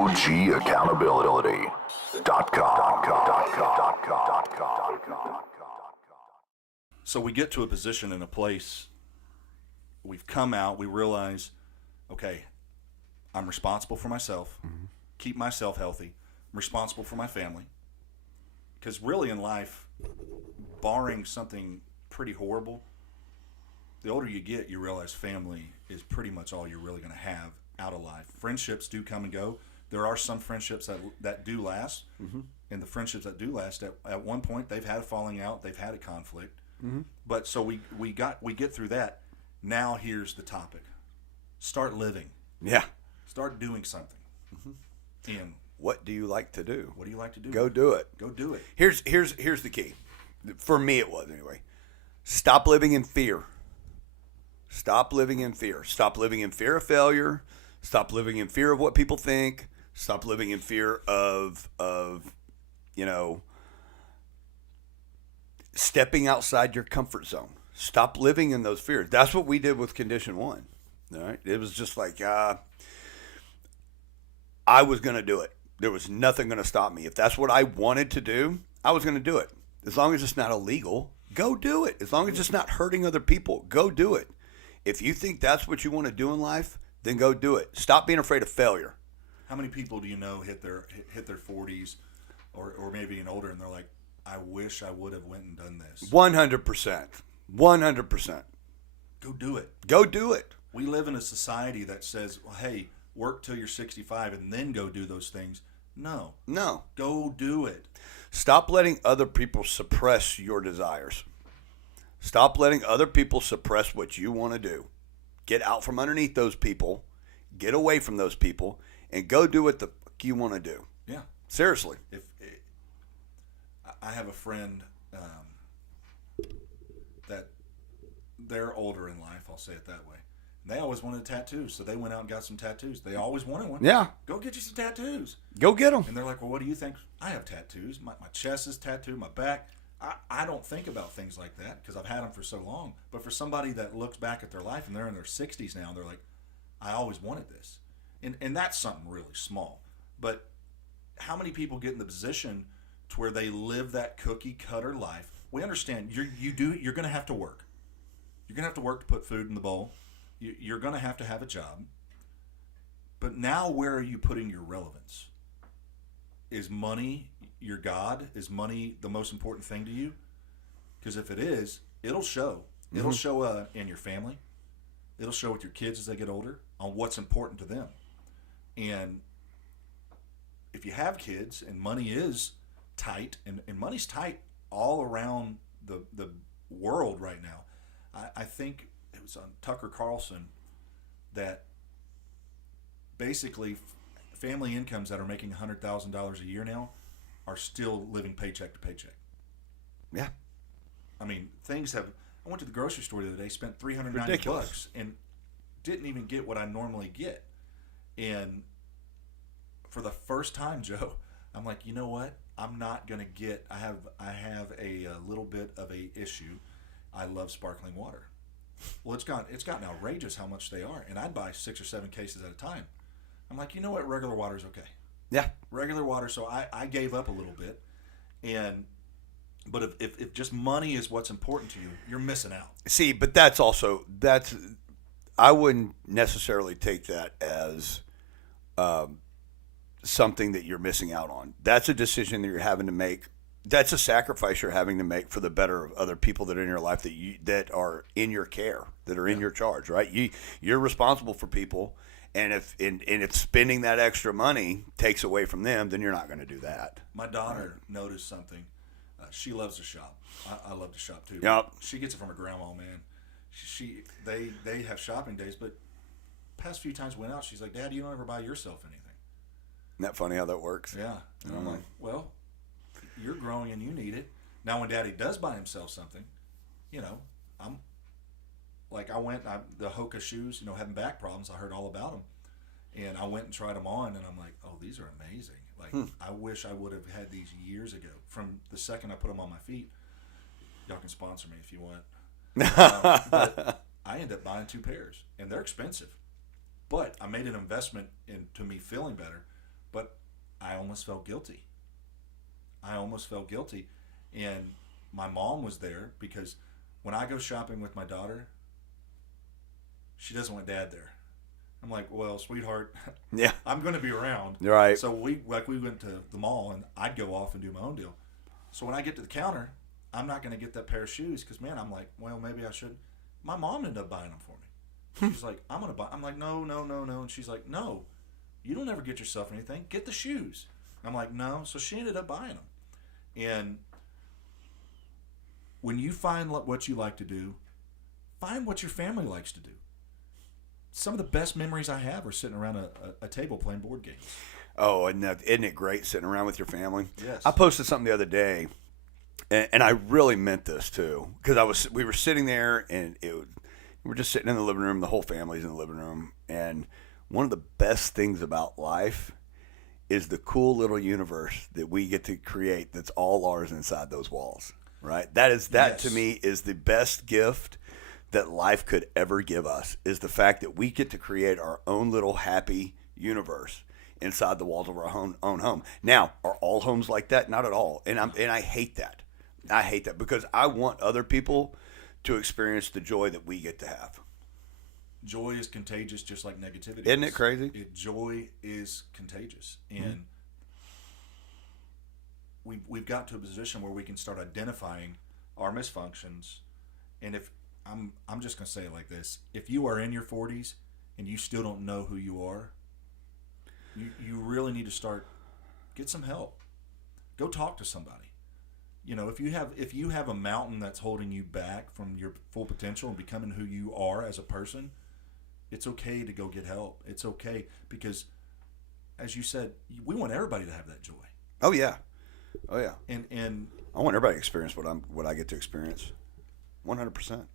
OGaccountability.com. So we get to a position in a place, we've come out, we realize, okay, I'm responsible for myself, keep myself healthy, I'm responsible for my family. Because really in life, barring something pretty horrible, the older you get, you realize family is pretty much all you're really going to have out of life. Friendships do come and go. There are some friendships that do last, and the friendships that do last, at one point, they've had a falling out, they've had a conflict. But so we get through that. Now here's the topic: start living. Yeah. Start doing something. And What do you like to do? what do you like to do? Go do it. Go do it. Here's the key. For me, it was anyway. Stop living in fear. Stop living in fear. Stop living in fear of failure. Stop living in fear of what people think. Stop living in fear of stepping outside your comfort zone. Stop living in those fears. That's what we did with Condition 1. All right? It was just like I was going to do it. There was nothing going to stop me. If that's what I wanted to do, I was going to do it. As long as it's not illegal, go do it. As long as it's not hurting other people, go do it. If you think that's what you want to do in life, then go do it. Stop being afraid of failure. How many people do you know hit their 40s or maybe even older, and they're like, I wish I would have went and done this. 100%. 100%. Go do it. Go do it. We live in a society that says, well, hey, work till you're 65 and then go do those things. No. Go do it. Stop letting other people suppress your desires. Stop letting other people suppress what you want to do. Get out from underneath those people. Get away from those people. And go do what the fuck you want to do. Yeah. Seriously. I have a friend that they're older in life, I'll say it that way. They always wanted tattoos, so they went out and got some tattoos. They always wanted one. Yeah. Go get you some tattoos. Go get them. And they're like, well, what do you think? I have tattoos. My chest is tattooed, my back. I don't think about things like that because I've had them for so long. But for somebody that looks back at their life and they're in their 60s now, they're like, I always wanted this. And that's something really small. But how many people get in the position to where they live that cookie cutter life? We understand you're going to have to work. You're going to have to work to put food in the bowl. You're going to have a job. But now where are you putting your relevance? Is money your God? Is money the most important thing to you? Because if it is, it'll show. It'll show in your family. It'll show with your kids as they get older on what's important to them. And if you have kids and money is tight, and money's tight all around the world right now, I think it was on Tucker Carlson that basically family incomes that are making $100,000 a year now are still living paycheck to paycheck. Yeah. I mean, things have. I went to the grocery store the other day, spent $390 and didn't even get what I normally get. And for the first time, Joe, I'm like, you know what? I'm not gonna get. I have a little bit of a issue. I love sparkling water. Well, it's gotten outrageous how much they are, and I'd buy 6 or 7 cases at a time. I'm like, you know what? Regular water's okay. Yeah. Regular water. So I gave up a little bit, but if just money is what's important to you, you're missing out. See, but that's I wouldn't necessarily take that as something that you're missing out on. That's a decision that you're having to make. That's a sacrifice you're having to make for the better of other people that are in your life that are in your care, that are in your charge, right? You're responsible for people, and if spending that extra money takes away from them, then you're not going to do that. My daughter noticed something. She loves to shop. I love to shop too. Yep. She gets it from her grandma, man. They have shopping days, but past few times we went out, she's like, Dad, you don't ever buy yourself anything. Isn't that funny how that works? Yeah. And I'm like, well, you're growing and you need it. Now when Daddy does buy himself something, I'm like, the Hoka shoes, having back problems, I heard all about them. And I went and tried them on, and I'm like, oh, these are amazing. Like, I wish I would have had these years ago. From the second I put them on my feet, y'all can sponsor me if you want. But I ended up buying 2 pairs, and they're expensive. But I made an investment into me feeling better. But I almost felt guilty. And my mom was there because when I go shopping with my daughter, she doesn't want dad there. I'm like, well, sweetheart, Yeah. I'm going to be around. Right. So we went to the mall, and I'd go off and do my own deal. So when I get to the counter, I'm not going to get that pair of shoes because, man, I'm like, well, maybe I should. My mom ended up buying them for me. She's like, I'm going to buy. I'm like, no. And she's like, no, you don't ever get yourself anything. Get the shoes. I'm like, no. So she ended up buying them. And when you find what you like to do, find what your family likes to do. Some of the best memories I have are sitting around a table playing board games. Oh, and isn't it great sitting around with your family? Yes. I posted something the other day, and I really meant this too, because we were sitting there, and we were just sitting in the living room. The whole family's in the living room, and one of the best things about life is the cool little universe that we get to create. That's all ours inside those walls, right? That Yes. to me is the best gift that life could ever give us, is the fact that we get to create our own little happy universe inside the walls of our own home. Now, are all homes like that? Not at all. And I hate that. I hate that because I want other people to experience the joy that we get to have. Joy is contagious, just like negativity. Isn't it crazy? Joy is contagious, and we've got to a position where we can start identifying our misfunctions. And if I'm just going to say it like this: if you are in your 40s and you still don't know who you are, you really need to get some help. Go talk to somebody. You know, if you have a mountain that's holding you back from your full potential and becoming who you are as a person, it's okay to go get help. It's okay because, as you said, we want everybody to have that joy. Oh yeah. And I want everybody to experience what I get to experience. 100%.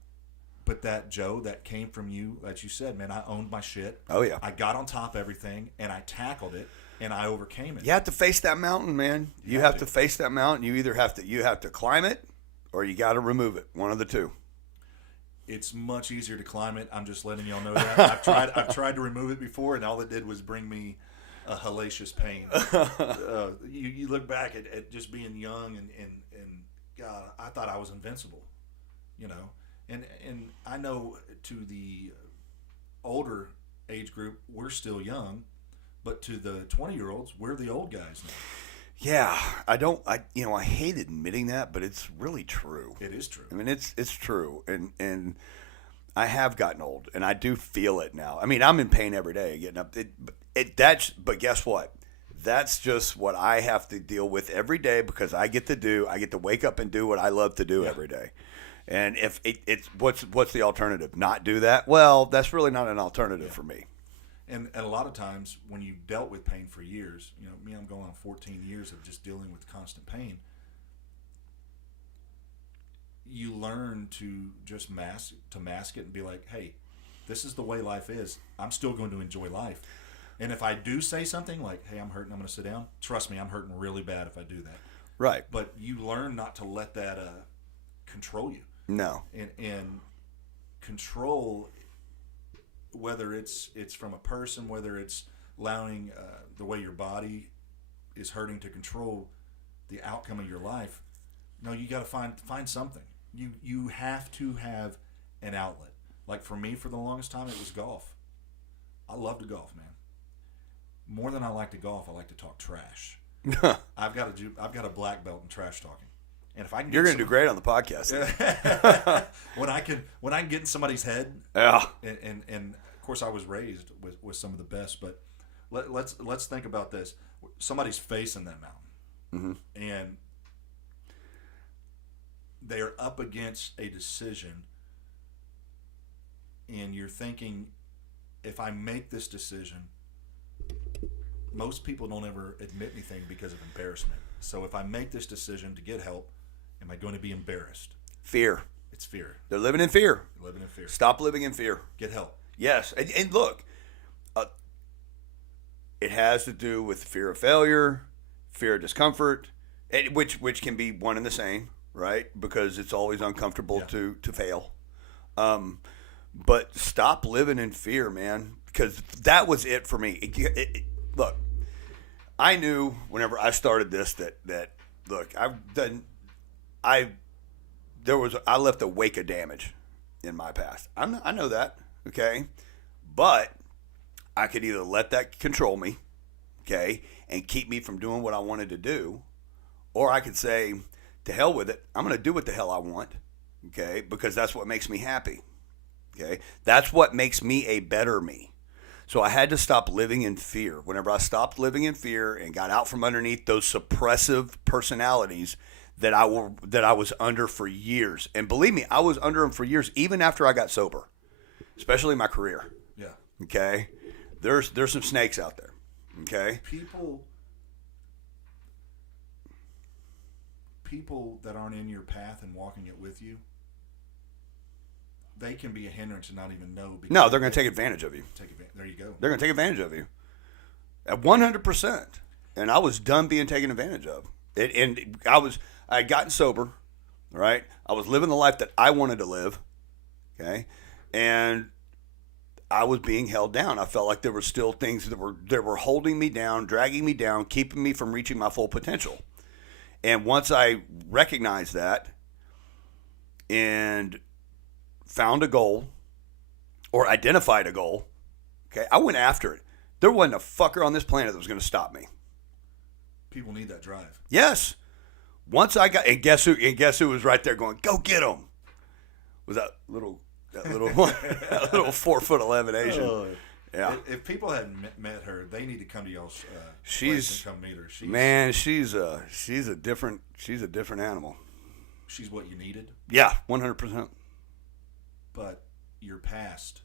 but that Joe, that came from you, as you said, man, I owned my shit. Oh yeah. I got on top of everything and I tackled it and I overcame it. You have to face that mountain, man. You have to face that mountain. You either have to climb it or you got to remove it. One of the two. It's much easier to climb it. I'm just letting y'all know that. I've tried to remove it before, and all it did was bring me a hellacious pain. You look back at just being young and God, I thought I was invincible, you know. And I know to the older age group, we're still young, but to the 20-year-olds, we're the old guys now. Yeah, I hate admitting that, but it's really true. It is true. I mean, it's true, and I have gotten old, and I do feel it now. I mean, I'm in pain every day getting up. But guess what? That's just what I have to deal with every day because I get to wake up and do what I love to do every day. And if it's what's the alternative? Not do that? Well, that's really not an alternative for me. And a lot of times when you've dealt with pain for years, you know, I'm going on 14 years of just dealing with constant pain. You learn to just mask it and be like, hey, this is the way life is. I'm still going to enjoy life. And if I do say something like, hey, I'm hurting, I'm going to sit down, trust me, I'm hurting really bad if I do that. Right. But you learn not to let that control you. No. And control, whether it's from a person, whether it's allowing the way your body is hurting to control the outcome of your life. No, you got to find something. You have to have an outlet. Like for me, for the longest time, it was golf. I love to golf, man. More than I like to golf, I like to talk trash. I've got a black belt in trash talking. And if I can, you're going to do great on the podcast. when I can get in somebody's head, Yeah. And of course I was raised with some of the best, but let's think about this. Somebody's facing that mountain, and they're up against a decision, and you're thinking, if I make this decision, most people don't ever admit anything because of embarrassment. So if I make this decision to get help, am I going to be embarrassed? Fear. It's fear. They're living in fear. Living in fear. Stop living in fear. Get help. Yes. And look, it has to do with fear of failure, fear of discomfort, which can be one and the same, right? Because it's always uncomfortable to fail. But stop living in fear, man, because that was it for me. Look, I knew whenever I started this that look, I left a wake of damage in my past. I know that, okay? But I could either let that control me, okay, and keep me from doing what I wanted to do, or I could say, to hell with it. I'm going to do what the hell I want, okay, because that's what makes me happy, okay? That's what makes me a better me. So I had to stop living in fear. Whenever I stopped living in fear and got out from underneath those suppressive personalities that I was under for years, and believe me, I was under them for years, even after I got sober, especially my career. Yeah. Okay, there's some snakes out there. Okay, people that aren't in your path and walking it with you, they can be a hindrance and not even know. No, they're going to take advantage of you. There you go. They're going to take advantage of you at 100%. And I was done being taken advantage of. And I had gotten sober, right? I was living the life that I wanted to live, okay? And I was being held down. I felt like there were still things that were holding me down, dragging me down, keeping me from reaching my full potential. And once I recognized that and found a goal or identified a goal, okay, I went after it. There wasn't a fucker on this planet that was going to stop me. People need that drive. Yes. Once I got, and guess who was right there going, go get him? Was that little that little 4'11" Asian. Oh. Yeah. If people hadn't met her, they need to come to y'all's She's place and come meet her. she's a different animal. She's what you needed. Yeah, 100%. But your past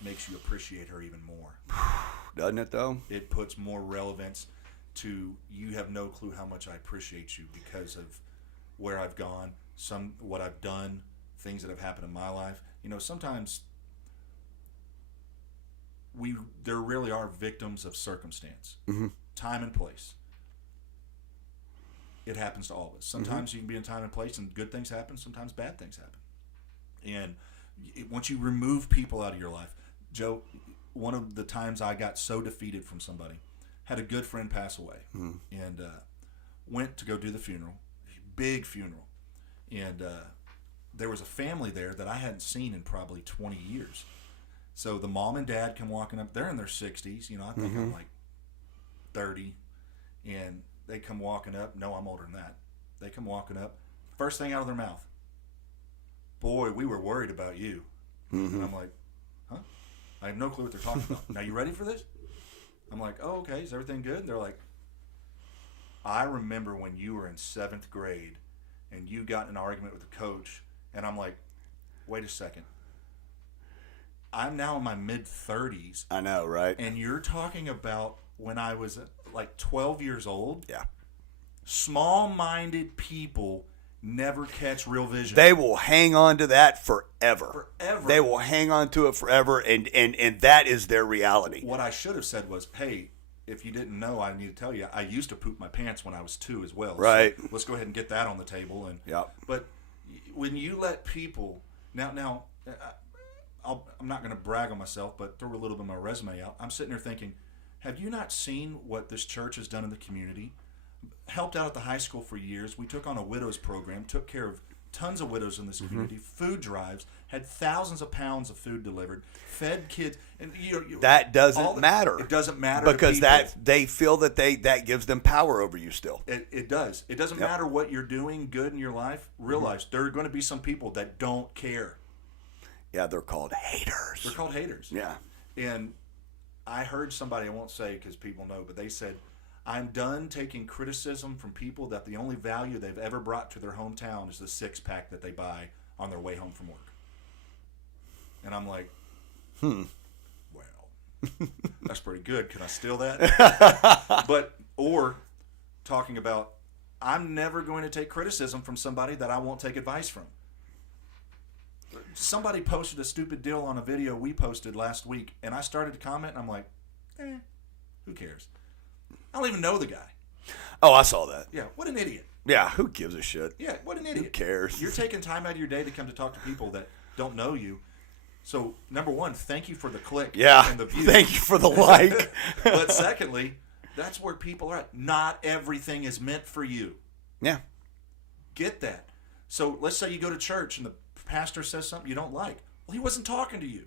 makes you appreciate her even more. Doesn't it though? It puts more relevance to you have no clue how much I appreciate you because of where I've gone, what I've done, things that have happened in my life. You know, sometimes there really are victims of circumstance, time and place. It happens to all of us. Sometimes you can be in time and place and good things happen. Sometimes bad things happen. And once you remove people out of your life, Joe, one of the times I got so defeated from somebody, had a good friend pass away, and went to go do the funeral, big funeral, and there was a family there that I hadn't seen in probably 20 years. So the mom and dad come walking up. They're in their 60s. You know, I think I'm like 30, and they come walking up. No, I'm older than that. They come walking up. First thing out of their mouth, boy, we were worried about you. And I'm like, huh? I have no clue what they're talking about. Now, you ready for this? I'm like, oh, okay. Is everything good? And they're like, I remember when you were in 7th grade and you got in an argument with the coach. And I'm like, wait a second. I'm now in my mid-30s. I know, right? And you're talking about when I was like 12 years old? Yeah. Small-minded people never catch real vision. They will hang on to that forever. Forever. They will hang on to it forever, and that is their reality. What I should have said was, hey, if you didn't know, I need to tell you, I used to poop my pants when I was 2 as well. Right. So let's go ahead and get that on the table. And Yep. But when you let people now, I'm not going to brag on myself, but throw a little bit of my resume out. I'm sitting there thinking, have you not seen what this church has done in the community? Helped out at the high school for years. We took on a widows program, took care of tons of widows in this community, food drives, had thousands of pounds of food delivered, fed kids. And that doesn't matter. It doesn't matter because they feel that that gives them power over you still. It does. It doesn't matter what you're doing good in your life. Realize there are going to be some people that don't care. Yeah, they're called haters. They're called haters. Yeah. And I heard somebody, I won't say because people know, but they said, I'm done taking criticism from people that the only value they've ever brought to their hometown is the 6-pack that they buy on their way home from work. And I'm like, well, that's pretty good. Can I steal that? Or talking about, I'm never going to take criticism from somebody that I won't take advice from. Somebody posted a stupid deal on a video we posted last week, and I started to comment, and I'm like, who cares? I don't even know the guy. Oh, I saw that. Yeah, what an idiot. Yeah, who gives a shit? Yeah, what an idiot. Who cares? You're taking time out of your day to come to talk to people that don't know you. So, number one, thank you for the click and the view. Thank you for the like. But secondly, That's where people are at. Not everything is meant for you. Yeah. Get that. So let's say you go to church and the pastor says something you don't like. Well, he wasn't talking to you.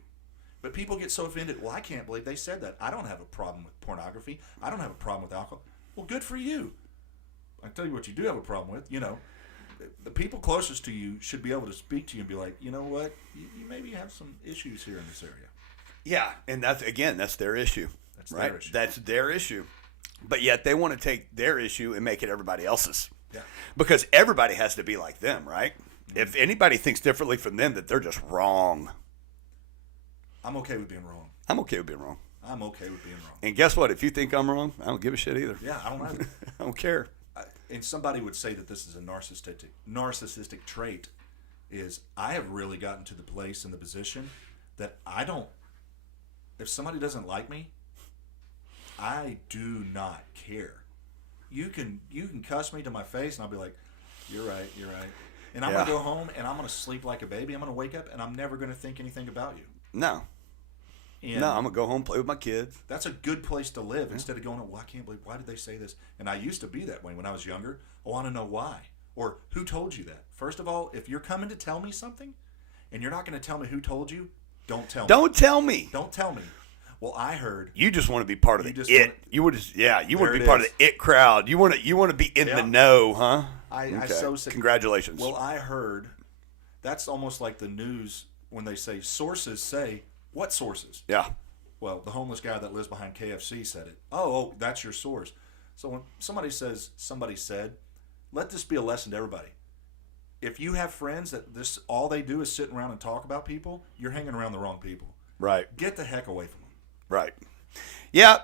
But people get so offended. Well, I can't believe they said that. I don't have a problem with pornography. I don't have a problem with alcohol. Well, good for you. I tell you what you do have a problem with. The people closest to you should be able to speak to you and be like, you know what? You maybe have some issues here in this area. Yeah, and that's their issue. That's right? their issue. That's their issue. But yet they want to take their issue and make it everybody else's. Yeah. Because everybody has to be like them, right? Mm-hmm. If anybody thinks differently from them, that they're just wrong. I'm okay with being wrong. I'm okay with being wrong. I'm okay with being wrong. And guess what? If you think I'm wrong, I don't give a shit either. Yeah, I don't either. I don't care. And somebody would say that this is a narcissistic trait. Is I have really gotten to the place in the position that I don't. If somebody doesn't like me, I do not care. You can cuss me to my face, and I'll be like, "You're right, you're right." And I'm gonna go home, and I'm gonna sleep like a baby. I'm gonna wake up, and I'm never gonna think anything about you. No. And I'm gonna go home, play with my kids. That's a good place to live instead of going, well, I can't believe, why did they say this? And I used to be that way when I was younger. I want to know why. Or who told you that? First of all, if you're coming to tell me something and you're not going to tell me who told you, don't tell me. Don't tell me. Don't tell me. Well, I heard. You just want to be part of the it. You want to be it part is. of the it crowd. You want to be in the know, huh? I so sick. Congratulations. Well, I heard. That's almost like the news when they say sources say. What sources? Yeah. Well, the homeless guy that lives behind KFC said it. Oh, that's your source. So when somebody says somebody said, let this be a lesson to everybody. If you have friends that this all they do is sit around and talk about people, you're hanging around the wrong people. Right. Get the heck away from them. Right. Yeah.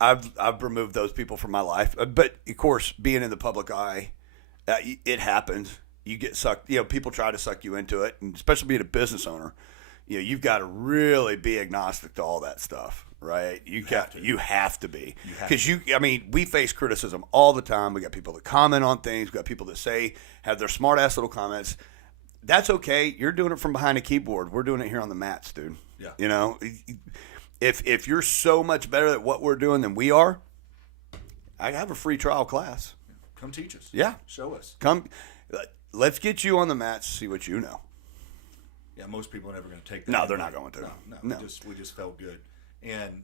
I've removed those people from my life, but of course, being in the public eye, it happens. You get sucked. People try to suck you into it, and especially being a business owner. You've got to really be agnostic to all that stuff, right? You have to be. Because we face criticism all the time. We got people that comment on things. We got people that have their smart ass little comments. That's okay. You're doing it from behind a keyboard. We're doing it here on the mats, dude. Yeah. If you're so much better at what we're doing than we are, I have a free trial class. Come teach us. Yeah. Show us. Come. Let's get you on the mats, see what you know. Yeah, most people are never going to take that. No, they're not going to. No. We just felt good. And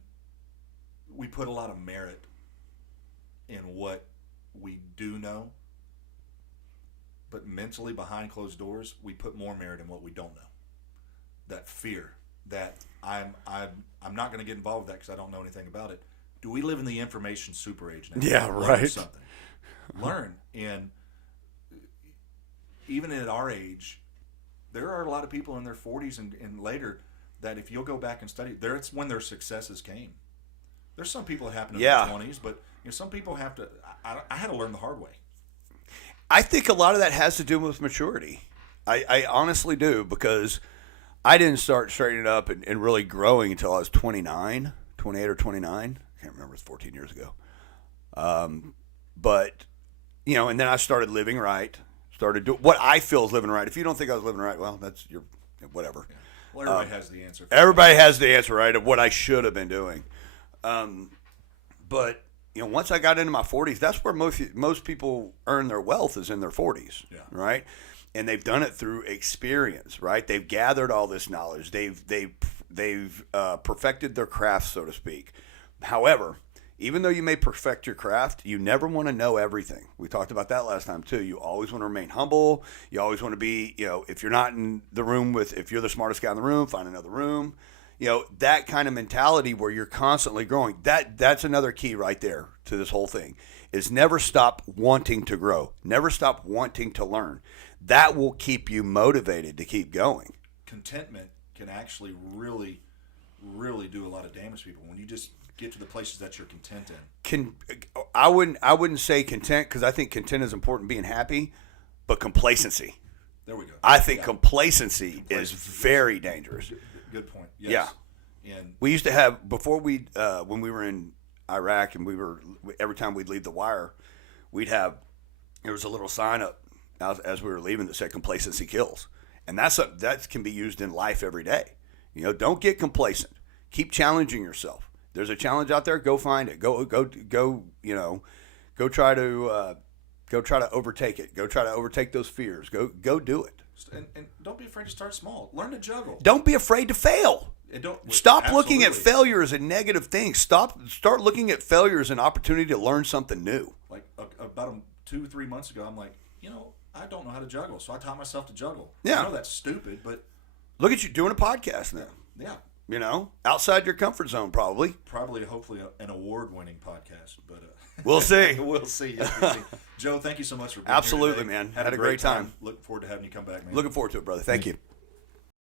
we put a lot of merit in what we do know. But mentally, behind closed doors, we put more merit in what we don't know. That fear that I'm not going to get involved with that because I don't know anything about it. Do we live in the information super age now? Yeah, right. Something. Learn. And even at our age, there are a lot of people in their 40s and later that if you'll go back and study, it's when their successes came. There's some people that happen in their 20s, but some people have to. I had to learn the hard way. I think a lot of that has to do with maturity. I honestly do, because I didn't start straightening up and really growing until I was 28 or 29. I can't remember. It's 14 years ago. But, and then I started living right. Started doing what I feel is living right. If you don't think I was living right, well, that's your whatever. Yeah. Well, everybody has the answer. Everybody has the answer, right, of what I should have been doing. But once I got into my 40s, that's where most people earn their wealth, is in their 40s, right? And they've done it through experience, right? They've gathered all this knowledge. They've perfected their craft, so to speak. However, even though you may perfect your craft, you never want to know everything. We talked about that last time too. You always want to remain humble. You always want to be, if you're not in the room if you're the smartest guy in the room, find another room. That kind of mentality where you're constantly growing. That's another key right there to this whole thing, is never stop wanting to grow. Never stop wanting to learn. That will keep you motivated to keep going. Contentment can actually really, really do a lot of damage to people when you just get to the places that you're content in. I wouldn't say content, because I think content is important, being happy, but complacency. There we go. I think complacency is very dangerous. Good point. Yes. Yeah. And we used to have, before when we were in Iraq, and every time we'd leave the wire, there was a little sign up as we were leaving that said "Complacency kills," and that can be used in life every day. Don't get complacent. Keep challenging yourself. There's a challenge out there. Go find it. Go. You know, go try to overtake it. Go try to overtake those fears. Go do it. And don't be afraid to start small. Learn to juggle. Don't be afraid to fail. And don't Stop looking at absolutely. failure as a negative thing. Start looking at failure as an opportunity to learn something new. Like about 2-3 months ago, I'm like, I don't know how to juggle, so I taught myself to juggle. Yeah. I know that's stupid, but Look at you doing a podcast now. yeah, You know, outside your comfort zone, probably. hopefully an award-winning podcast, but We'll see. we'll see. We'll see. Joe, thank you so much for being Absolutely, here today. man. Had a great time. Looking forward to having you come back, man. Looking forward to it, brother. Thank you.